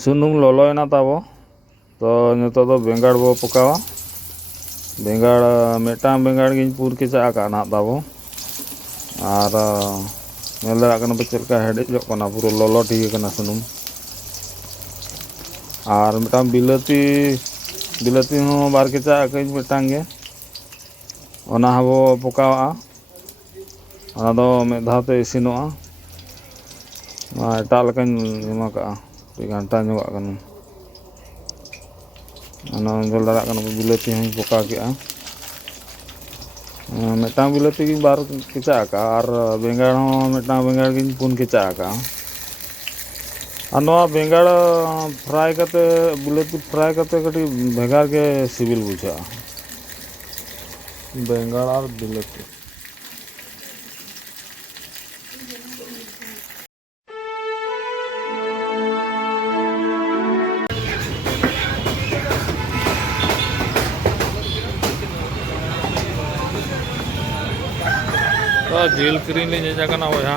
सुनुम लॉलोयना ताबो तो नितो दो बेंगाड़ बो पकावा बेंगाड़ मेटांग बेंगाड़ गिन पूर केचा का ना ताबो और नेल दाड़ा कना चेद का हेडेजोग कना पूरा लॉलो ठीक कना सुनुम और मेटांग बिलाती बिलाती हो बार केचा कई मेटांग गे ओना हबो पकावा ओना दो मे धाते इसिनोआ एटा लेकानी एमा का घंटा ᱧᱚᱜᱟᱜ ᱠᱟᱱᱟ ᱚᱱᱟ ᱧᱮᱞ ᱫᱟᱲᱮᱭᱟᱜ ᱠᱟᱱᱟ ᱵᱤᱞᱟᱹᱛᱤ ᱦᱚᱸᱧ ᱯᱚᱠᱟ ᱠᱮᱜᱼᱟ ᱢᱤᱫᱴᱟᱝ ᱵᱤᱞᱟᱹᱛᱤ ᱜᱤᱧ ᱵᱟᱨ ᱠᱮᱪᱟᱜ ᱟᱠᱟᱜᱼᱟ ᱟᱨ ᱵᱮᱸᱜᱟᱲ ᱦᱚᱸ ᱢᱤᱫᱴᱟᱝ ᱵᱮᱸᱜᱟᱲ ᱜᱤᱧ ᱯᱩᱱ ᱠᱮᱪᱟᱜ ᱟᱠᱟᱜᱼᱟ ᱟᱨ ᱱᱚᱣᱟ ᱵᱮᱸᱜᱟᱲ ᱯᱷᱨᱟᱭ ᱠᱟᱛᱮ ᱵᱤᱞᱟᱹᱛᱤ ᱯᱷᱨᱟᱭ ᱠᱟᱛᱮ ᱠᱟᱹᱴᱤᱡ ᱵᱷᱮᱜᱟᱨ ᱜᱮ ᱥᱤᱵᱤᱞ ᱵᱩᱡᱷᱟᱹᱜᱼᱟ बेंगाड़ और बिलाती तो जिल क्रीम ली जाकना बया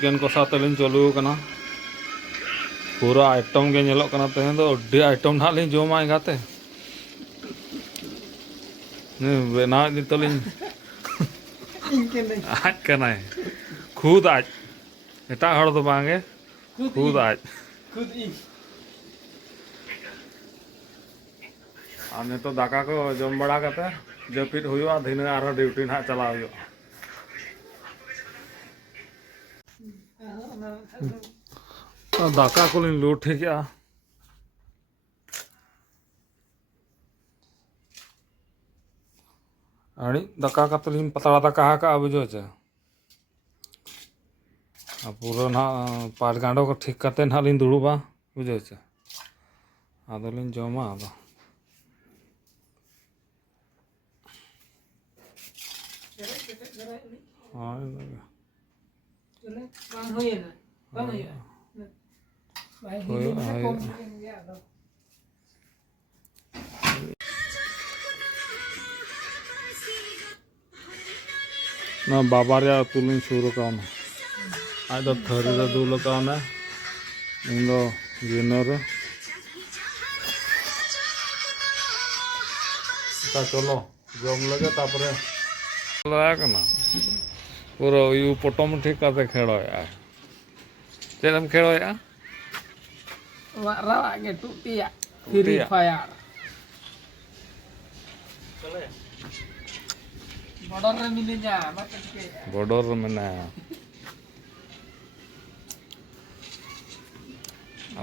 चिकन कषा तलिन चालू कना पूरा आइटम के नेलोग कना तेहें दो अड्डी आइटम ना लिन जोमा गाते ने बेना नि तलिन आज कनाय खुद आज एटा हड़ दो बांगे खुद आज खुद इ आने तो दाका को जम बड़ा कते जपित हुआ दिन आरो ड्यूटी ना चला हुआ दाका को लिन लूट गया अड़ी दाका का तो लिन पतला दाका का बुझो चे पूरा ना पाँच गांडो को ठीक करते ना लिन दुड़ुबा बुझो चे आदो लिन जमा आदो हाँ ना बाबा रे तुलिन शुरू काउना आज तो थरी रे दूल काउना इन दो गिनर ता चलो जम लगे तापरे लगा कना पूरा यू पटम ठीक काते खेड़ोया चेदम खेड़ोया वारा के टूटिया फ्री फायर चले बॉर्डर रे मिलिnya बॉर्डर में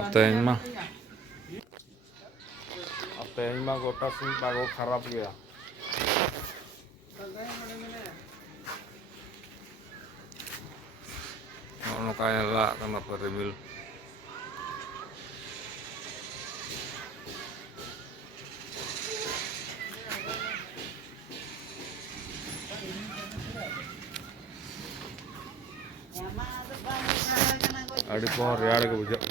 अतें मा गोटा सिंह बागो खराब गया ono kaya la kana peremil adi pohon real ke bujak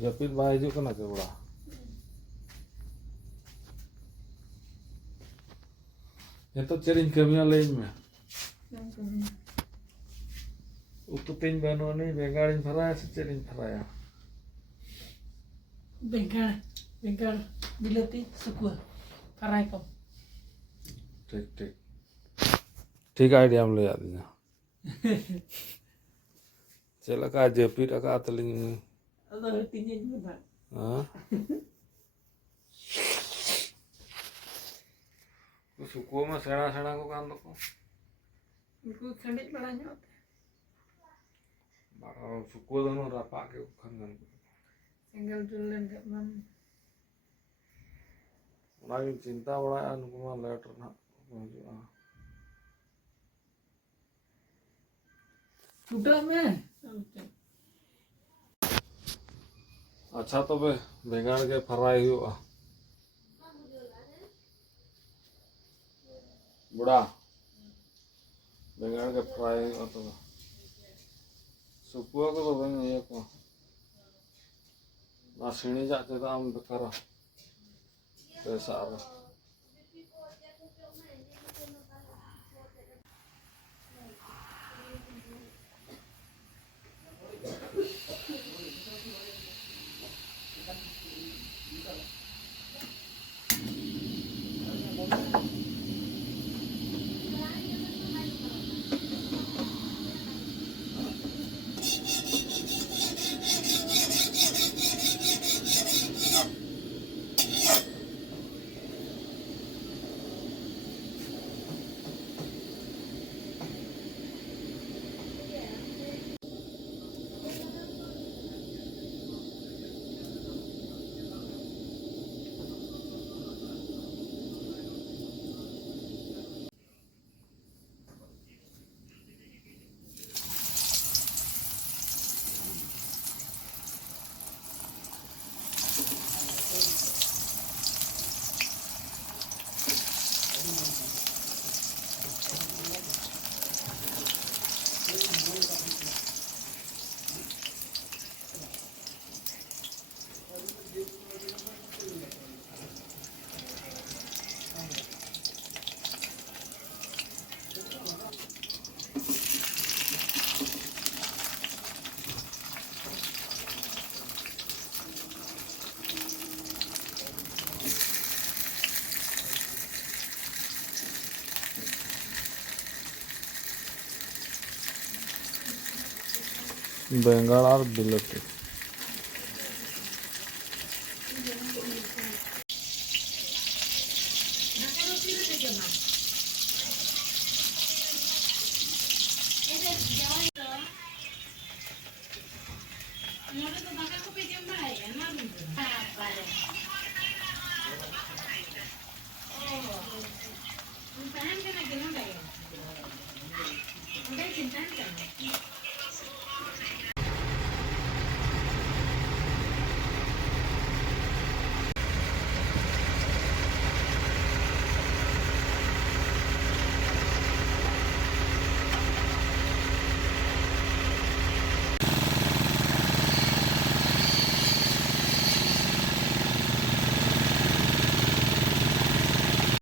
Japit baju kena ke ulah. Itu cering kami lain mah. Ututin banu ni bengarin faraya secering faraya. Bengar bilati suku farai kom. ठीक ठीक idea हम ले आते हैं चला का जपीट का तलिंग Ada tinggi juga. हाँ सुकुआ में सेड़ा सेड़ा को कान दको उनको खंडित बड़ा ᱧᱚᱜ ᱛᱮ बारा सुकुआ दोनों रापा के खान गन सेंगल जुल लेन के मन उनागी चिंता बड़ा नुको मा लेटर ना हजुआ छुटा में अच्छा तो बे बेंगाड़ के फ्राई हुआ बुढ़ा बेंगाड़ के फ्राई हुआ तो सुकुआ को तो बंग ये को ना सीणी जाते तो हम बेकार पैसा आ बेंगाड़ और बिलती